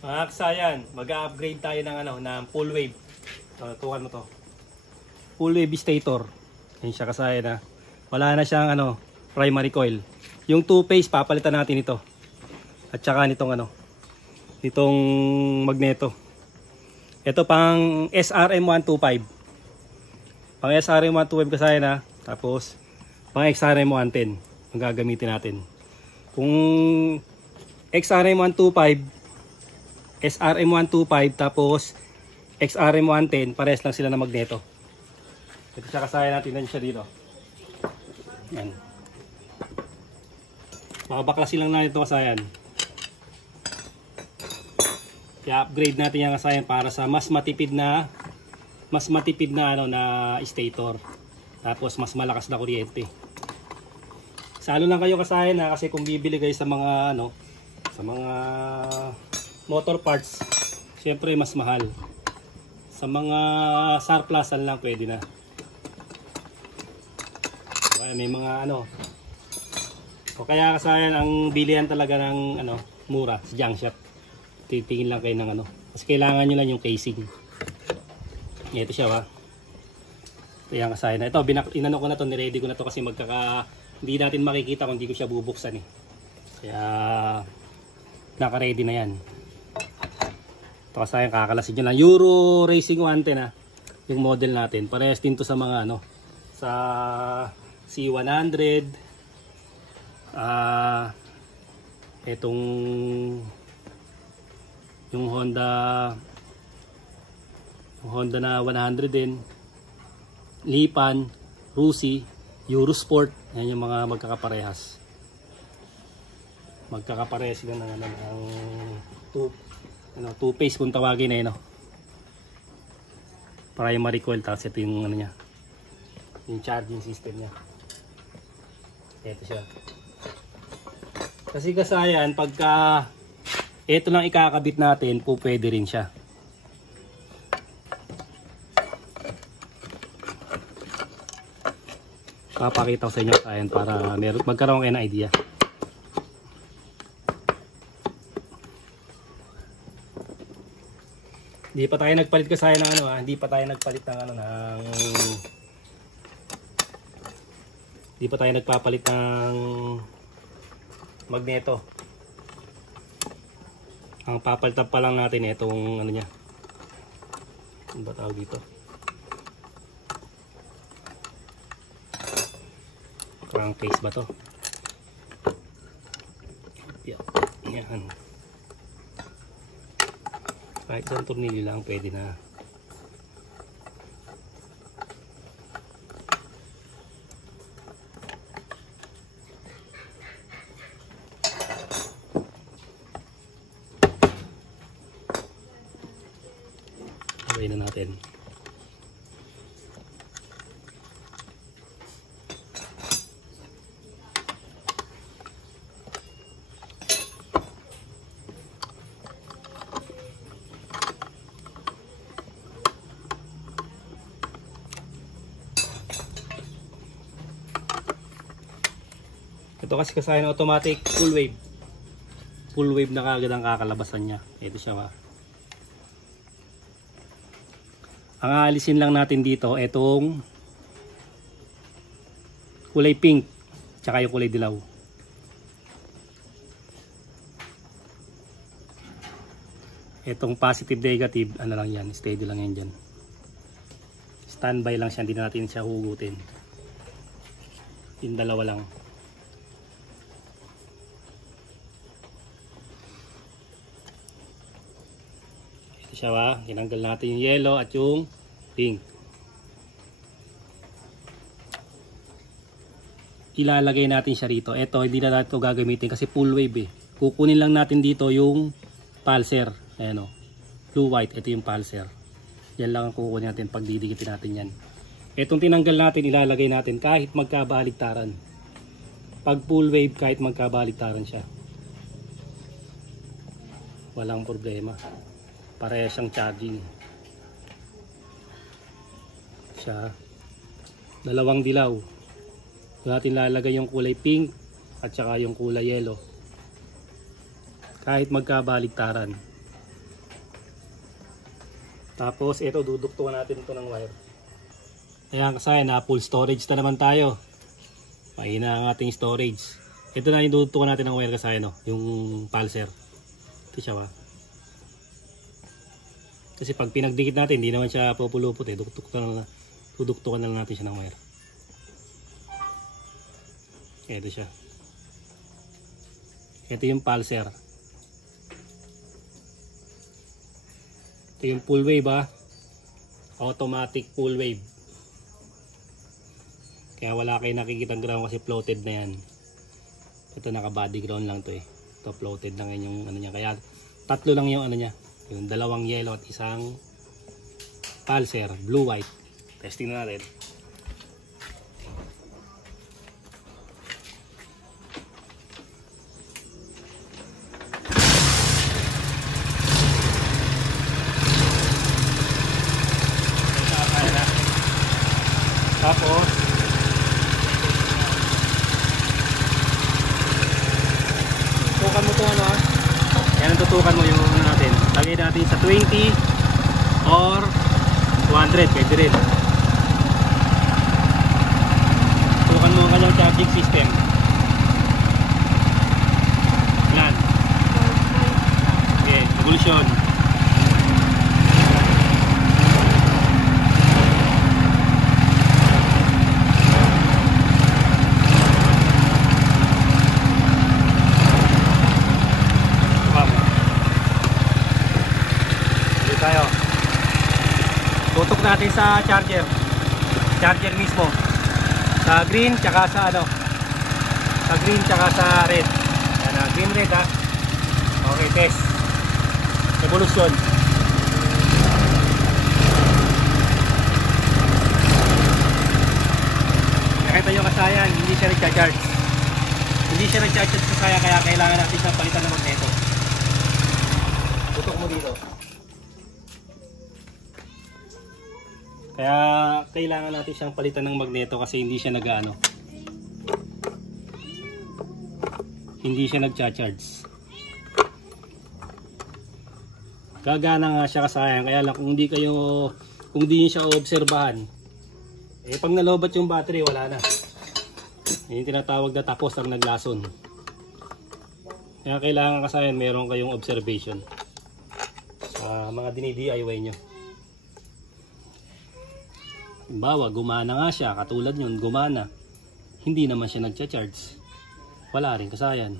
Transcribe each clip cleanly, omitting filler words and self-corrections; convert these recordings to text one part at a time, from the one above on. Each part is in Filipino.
Mga kasayan, mag-upgrade tayo ng ng full wave. Tukan mo to. Full wave stator. Yan siya kasayan na. Wala na siyang primary coil. Yung 2-phase papalitan natin ito. At saka nitong nitong magneto. Ito pang SRM 125. Pang SRM 125 kasayan na. Tapos pang XRM 110 ang gagamitin natin. Kung XRM 125 SRM 125 tapos XRM 110, parehas lang sila na magneto. Ito siya kasayan natin, nan siya dito. Yan. Makabaklasin lang natin ito kasayan. Kaya upgrade natin yung kasayan para sa mas matipid na na stator. Tapos mas malakas na kuryente. Salo lang kayo kasayan kasi kung bibili kayo sa mga sa mga motor parts, syempre mas mahal. Sa mga surplusan lang pwede na. May mga o kaya kasayan ang bilihan talaga ng mura sa junk shop. Titingin lang kayo ng kasi kailangan nyo lang yung casing. Ito siya ba. Ito yung kasayan na. Ito inano ko na to, niready ko na to kasi hindi natin makikita kung hindi ko siya bubuksan Kaya naka-ready na yan. Ito kasayan, kakalasin nyo lang. Euro Racing 110 yung model natin. Parehas din to sa mga sa C100. Itong yung Honda na 100 din. Lipan, Rusi, Eurosport. Yan yung mga magkakaparehas. Magkakaparehas sila ng two-phase kung tawagin primary coil, tapos ito yung niya, yung charging system niya. Ito siya. Kasi kasayan, pagka ito lang ikakabit natin, pwede rin siya. Papakita ko sa inyo kasayan para magkaroon kayo ng idea. Hindi pa tayo nagpalit kasayan ng hindi pa tayo nagpalit ng hindi pa tayo nagpapalit ng magneto. Ang papalitan pa lang natin itong niya. Ano ba tawag dito? Crankcase ba to? Yan. Kahit isang tornilyo lang pwede na. Gawin na natin. Ito kasi kasayan automatic full wave. Full wave na kagad ang kakalabasan niya. Ito siya ba. Ang aalisin lang natin dito itong kulay pink tsaka yung kulay dilaw. Itong positive negative, lang yan, steady lang yan dyan. Standby lang siya, hindi na natin siya hugutin. Yung dalawa lang. Siya ba, tinanggal natin yung yellow at yung pink. Ilalagay natin siya rito. Ito hindi na natin ito gagamitin kasi full wave Kukunin lang natin dito yung pulser. Ayan blue white, ito yung pulser. Yan lang ang kukunin natin pag didikitin natin yan. Itong tinanggal natin, ilalagay natin kahit magkabaligtaran. Pag full wave, kahit magkabaligtaran siya, walang problema. Parehas siyang charging. Siya. Dalawang dilaw. Doon natin lalagay yung kulay pink at saka yung kulay yellow. Kahit magkabaligtaran. Tapos ito, duduktukan natin ito ng wire. Ayan, kasi na full storage na naman tayo. Mahina ang ating storage. Ito na yung duduktukan natin ng wire kasi no, yung pulser. Ito siya ba? Kasi pag pinagdikit natin, hindi naman siya pupulupot eh. Duduktukan na lang natin siya ng wire. Ito siya. Ito yung pulser. Ito yung full wave ha. Automatic full wave. Kaya wala kayo nakikitang ground kasi floated na yan. Ito naka body ground lang to eh. Ito floated lang yan yung ano niya. Kaya tatlo lang yung ano niya. Yung dalawang yellow at isang pulser, blue white. Testing na natin. Tapos tutukan mo to ano ha. Yan ang tutukan mo yung ano natin. Lagay natin sa 20 or 200, pwede rin. Tutukan mo ang kanyang charging system. Yan. Okay, revolution. Tayo. Tutok natin sa charger. Charger mismo. Sa green tsaka sa ano? Sa green tsaka sa red. Yan na, green red ha. Okay, test. Revolution. Nakita nyo kasayan, hindi siya nagcha-charge. Hindi siya nagcha-charge kasaya kaya kailangan natin siyang palitan ng magneto. Tutok mo dito. Kaya kailangan natin siyang palitan ng magneto kasi hindi siya nag-ano. Hindi siya nagcha-charge. Gagana nga siya kasayang kaya lang kung hindi niyo siya obserbahan. Eh pag nalobat yung battery wala na. Yung tinatawag na tapos ang naglason. Kaya kailangan kasayang meron kayong observation sa mga dini-DIY nyo. Halimbawa, gumana nga siya, katulad yun, gumana. Hindi naman siya nagcha-charge. Wala rin kasayan.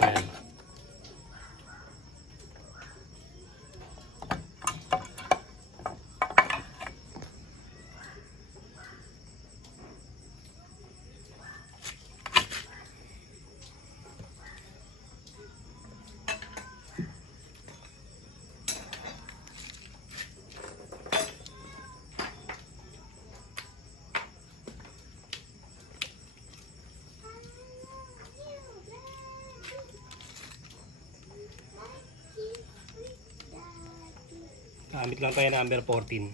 Ayan. Gamit lang tayo number 14.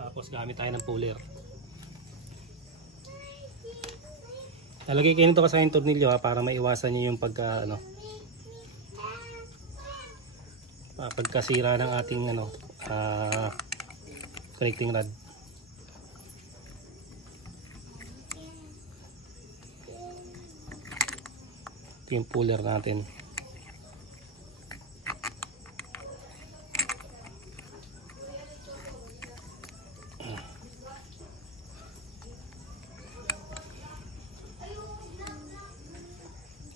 Tapos gamit tayo ng puller. Lalagay kayo nito kasi yung tornilyo ha, para maiwasan nyo yung pagkasira ng ating connecting rod. Ito yung puller natin.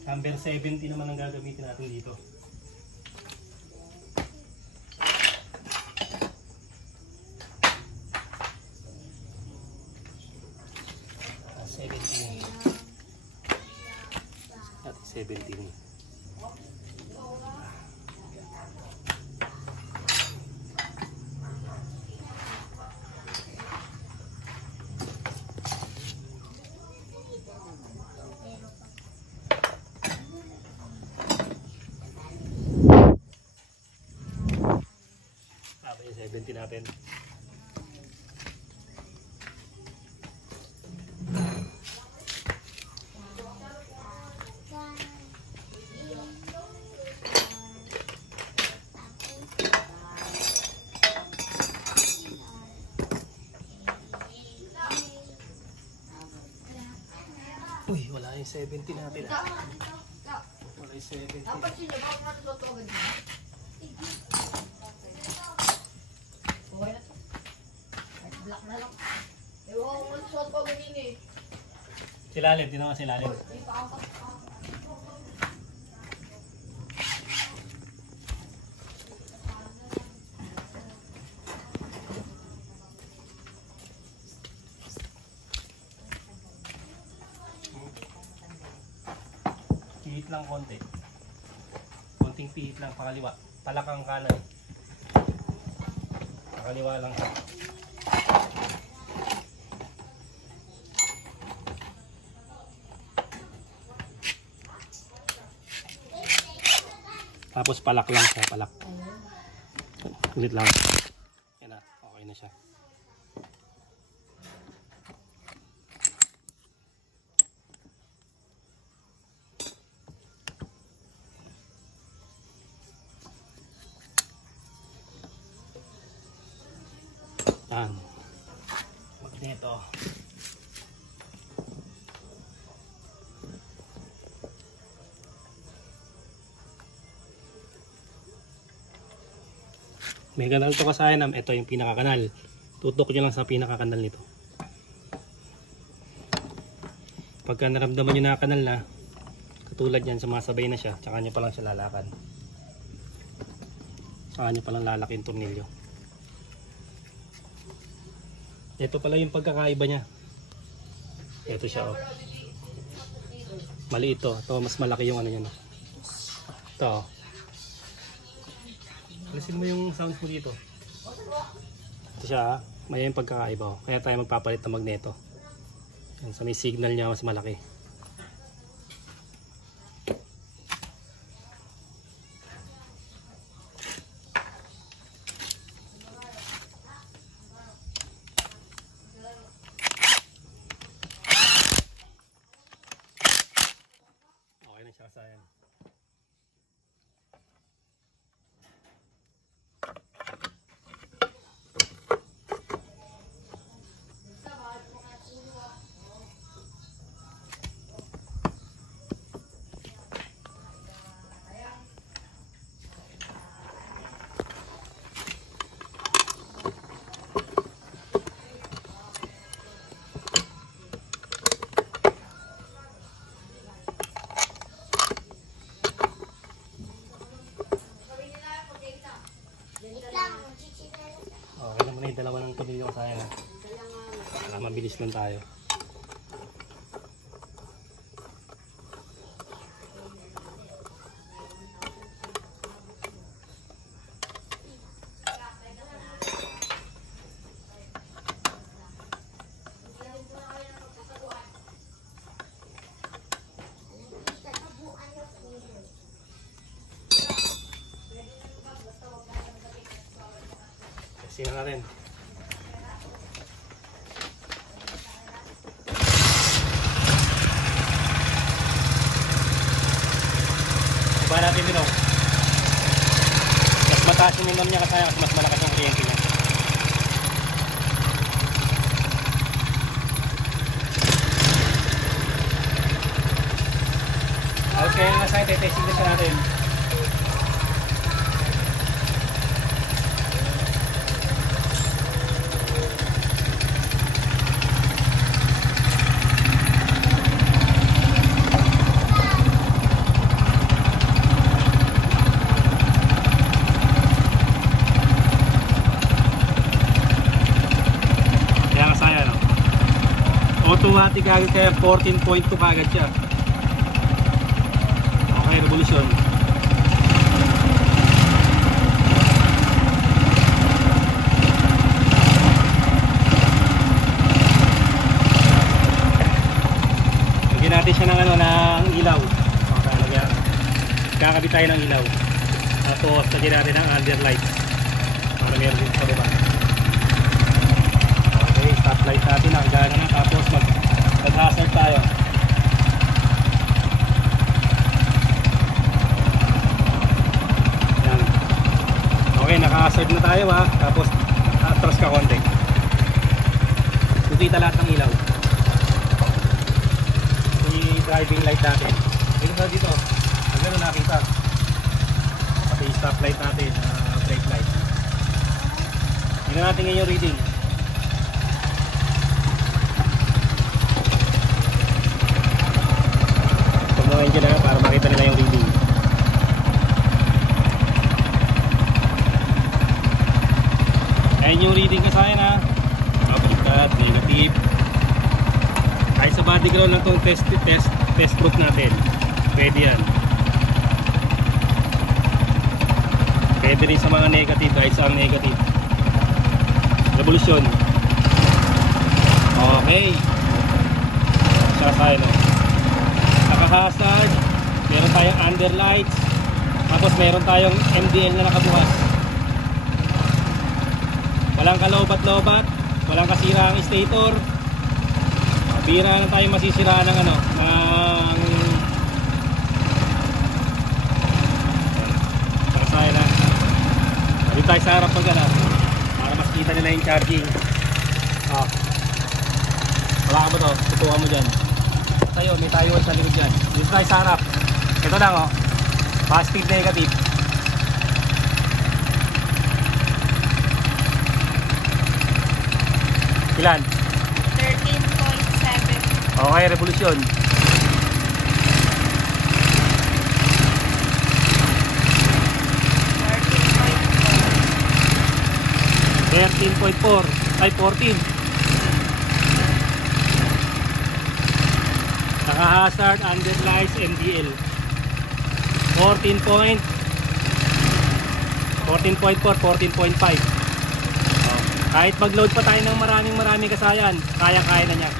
Number 70 naman ang gagamitin natin dito. At 17. natin. Uy, wala yung 70 natin. Wala yung 70. Dapat sila, bakit matututo agad na? Okay na to. Black na lang. Ewan ko kung suot ko ganyan eh. Silalim, tinawag nga silalim. Pihit lang konti. Konting pihit lang pakaliwa. Palakang kanan. Pakaliwa lang. Tapos palak lang siya, palak. Ulit lang. Yan na, okay na siya. Yan. Magneto. May kanal to kasayanam. Ito yung pinakakanal. Tutok nyo lang sa pinakakanal nito. Pagka naramdaman nyo na kanal na, katulad yan, sumasabay na siya, tsaka nyo pa lang siya lalakan. Tsaka nyo pa lang lalaki yung tornilyo. Ito pala yung pagkakaiba niya. Ito siya, oh. Mali ito. Ito mas malaki yung ano yan. Ito. Alisin mo yung sounds mo dito. Ito siya, may yung pagkakaiba, oh. Kaya tayo magpapalit ng magneto. Yan, sa may signal niya mas malaki. Okay na siya kasayan. Okay naman na yung dalawa ng tornilyo kasayan. Para mabilis lang tayo. Kasi na rin. Iba natin din, oh. Mas mataas yung minum niya kasi mas malakas yung kuryente niya. Okay, nasa testing na siya natin. Automatic agad kaya 14.2 kagad siya. Okay, revolution. Lagyan natin siya ng ano, ng ilaw. Okay, kakabit tayo ng ilaw. Tapos lagyan natin ng underlight para meron din sa baba. makikita lahat ng ilaw. Yung driving light natin. Dito. Pag gano'n nakita. Pati yung stop light natin, brake light. Tingnan natin ngayon yung reading. Tumuhin dyan na para makita nila yung reading. Ayan yung reading ko sa akin ha. Baliktad, negative. Kahit sa body ground lang itong test proof natin. Pwede yan. Pwede rin sa mga negative, kahit sa ang negative. Revolution. Okay. Siya tayo no. Naka-hazard. Meron tayong underlights. Tapos meron tayong MDL na nakabukas. Walang kalobat-lobat. Walang kasira ang stator. Bira na tayo masisiraan ng ng pakasaya na. Dito tayo sa harap pag para mas kita nila yung charging. Wala ka ba to? Tutukan mo dyan. Tayo, may tayo sa likod dyan. Dito tayo sa harap. Ito lang positive, negative. Ilan? 13.7. Okay, revolution. 13.4 ay 14. Naka-hazard, underlights, MDL. 14.4, 14.5. Kahit mag-load pa tayo ng maraming kasayan, kaya-kaya na niya.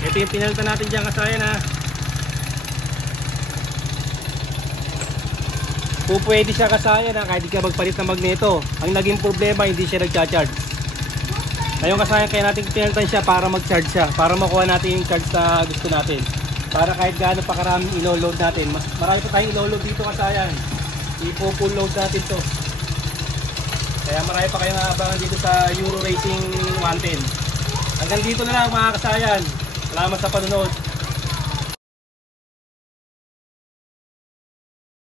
Ito yung pinalitan natin dyan kasayan ha. Kung pwede siya kasayan ha, kahit di ka magpalit ng magneto. Ang naging problema, hindi siya nagcha-charge. Ngayon kasayan, kaya natin pinalitan siya para mag-charge siya, para makuha natin yung charge na gusto natin. Para kahit gaano pa karaming ilo-load natin, mas marami pa tayong ilo-load dito kasayan. Ipo-full load natin to. Kaya marami pa kayong naabangan dito sa Euro Racing 110. Hanggang dito na lang mga kasayan. Salamat sa panonood.